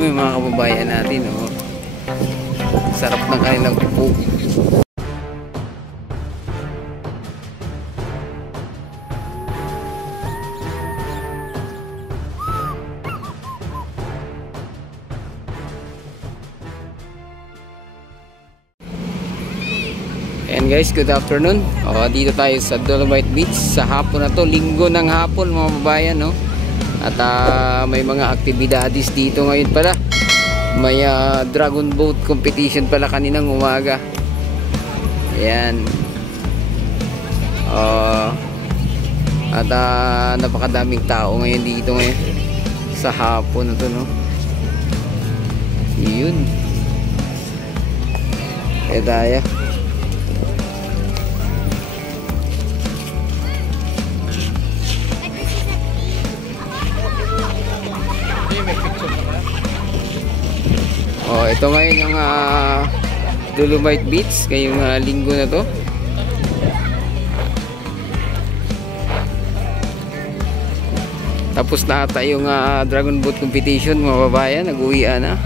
mo yung mga kababayan natin, oh. Sarap ng kanilang upo. Ayan guys, good afternoon. Dito tayo sa Dolomite Beach sa hapon na to, linggo ng hapon mga kababayan, no? At may mga aktibidades dito ngayon pala. May dragon boat competition pala kaninang umaga. Ayan. At napakadaming tao ngayon dito ngayon sa hapon na to, no? Yun. Kaya tayo. Ito ngayon yung Dolomite Beach ngayong linggo na to. Tapos na ata yung dragon boat competition mga babayan, nag-uwian na.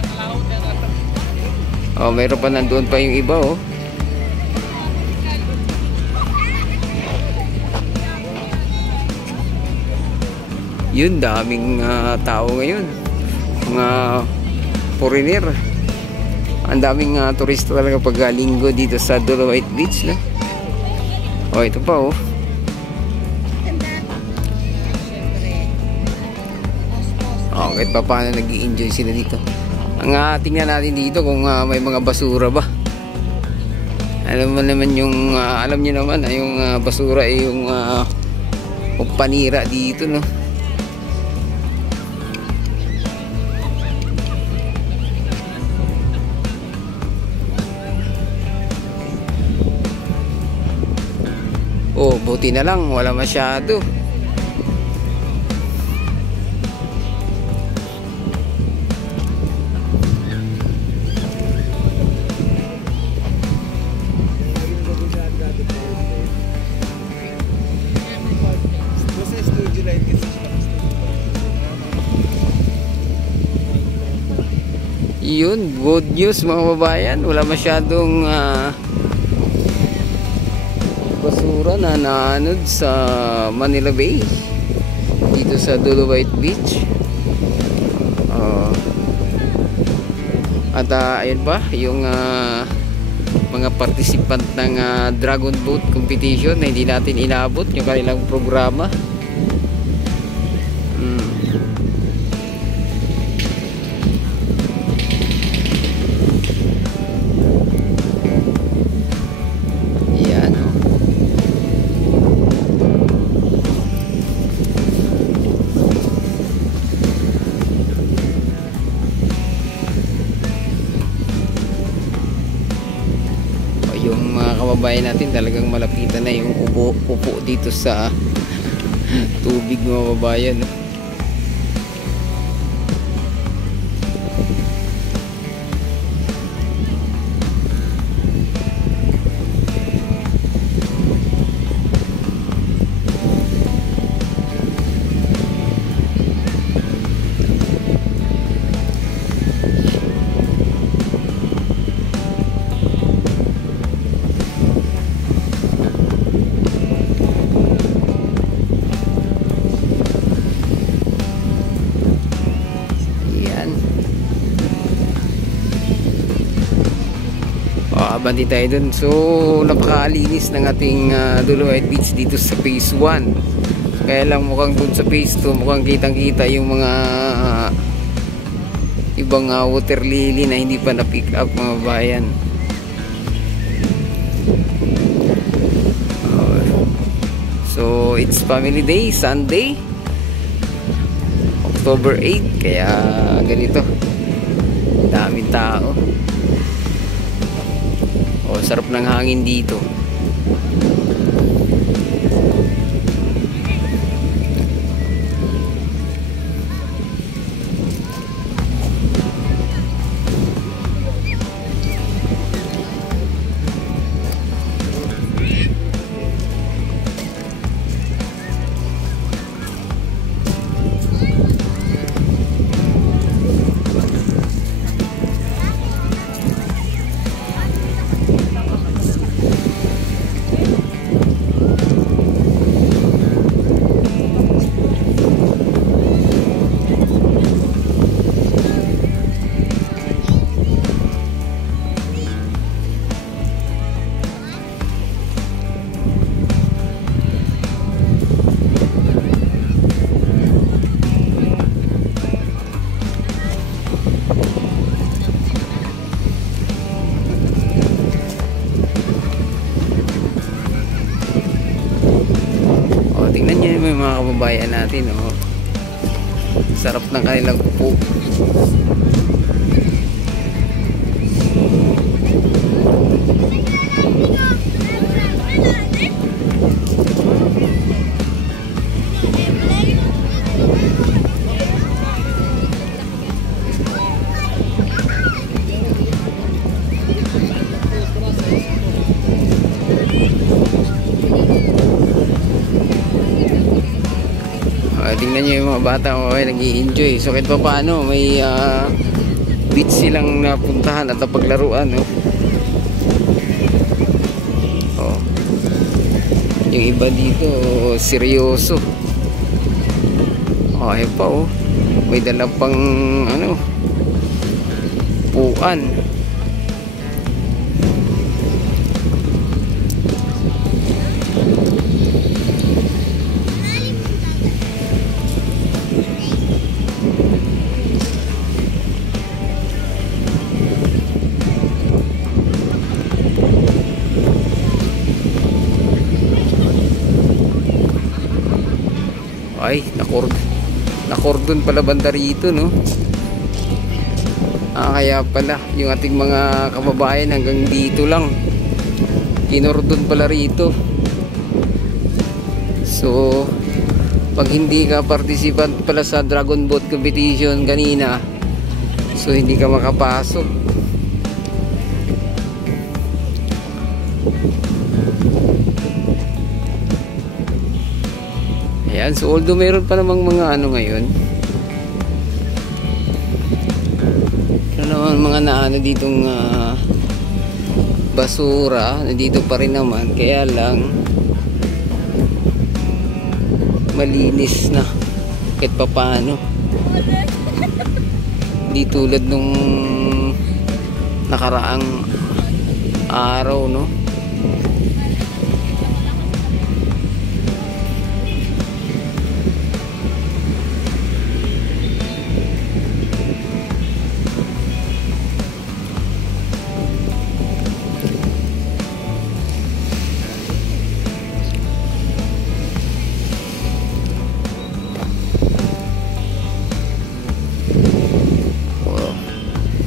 Mayroon pa nandoon pa yung iba, oh. Yun, daming tao ngayon, mga foreigner. Ang daming turista talaga pag linggo dito sa Dolomite Beach, no? Ito pa, oh. Kahit pa paano nag-i-enjoy sila dito. Ang tingnan natin dito kung may mga basura ba. Alam mo naman yung alam niyo naman yung basura ay yung panira dito, no? Buti na lang wala masyado. Yun, good news mga babayan, wala masyadong basura na naanod sa Manila Bay dito sa Dolomite Beach. At ayun pa yung mga participant ng dragon boat competition na hindi natin inabot yung kanilang programa. Yung mga kababayan natin talagang malapitan na yung upo dito sa tubig mga kababayan, no? Abante tayo dun. So napakalinis ng ating Dolomite Beach dito sa phase 1. Kaya lang mukhang dun sa phase 2 mukhang kitang kita yung mga ibang water lily na hindi pa na pick up mga bayan. So it's family day, Sunday October 8, kaya ganito daming tao. Sarap ng hangin dito. natin, oh. Sarap ng kanilang upo. Tingnan nyo yung mga bata, nag-i-enjoy. So kahit pa paano may beach silang napuntahan at napaglaruan, no? Oh. Yung iba dito seryoso. Ayun pa, oh, may dala pang ano, puan. Ay, nakordon pala banda rito, no? Kaya pala yung ating mga kababayan hanggang dito lang. Kinordon pala rito. So, pag hindi ka participant pala sa Dragon Boat competition kanina, so hindi ka makapasok. Ayan, so although meron pa namang mga ano ngayon, mga naano ditong basura, nandito pa rin naman, kaya lang malinis na kahit pa paano. Di tulad nung nakaraang araw, no?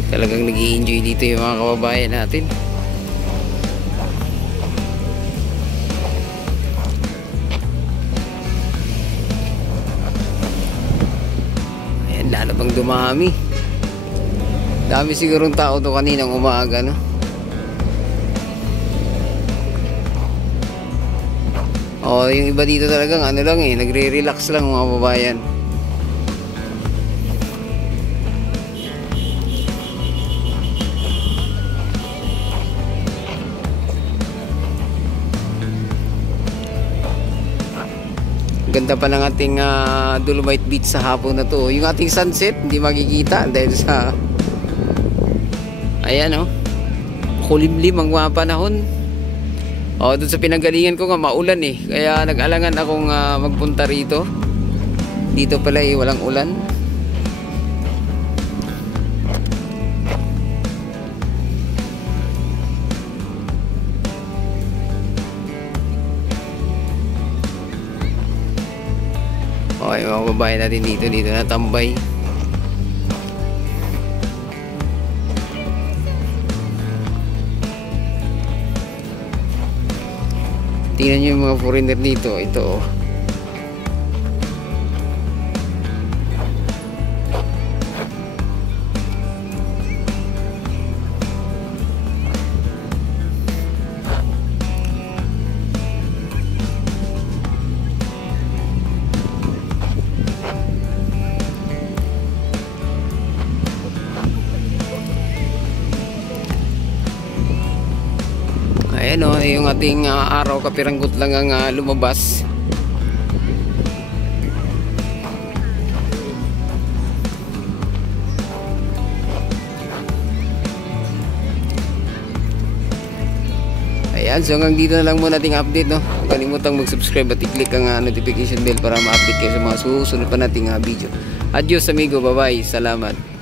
Talagang nag-i-enjoy dito yung mga kababayan natin. Ayan, lalo bang dumami. Dami sigurong tao to kaninang umaga, no? Oh, yung iba dito talagang ano lang nagre-relax lang mga kababayan. Ganda pa ng ating Dolomite Beach sa hapon na to. Yung ating sunset hindi makikita dahil sa ayan, oh, kulimlim ang mga panahon. Oh, doon sa pinanggalingan ko nga maulan kaya nag-alangan akong magpunta rito. Dito pala walang ulan. Okay, mga babae natin dito natambay. Tingnan nyo yung mga foreigner dito. Ito, oh. Ayan, oh, yung ating araw kapiranggot lang ang lumabas. Ayan, so hanggang dito na lang muna ating update, no? Huwag kalimutang mag-subscribe at i-click ang notification bell para ma-update kayo sa mga susunod pa nating video. Adios amigo, bye bye, salamat.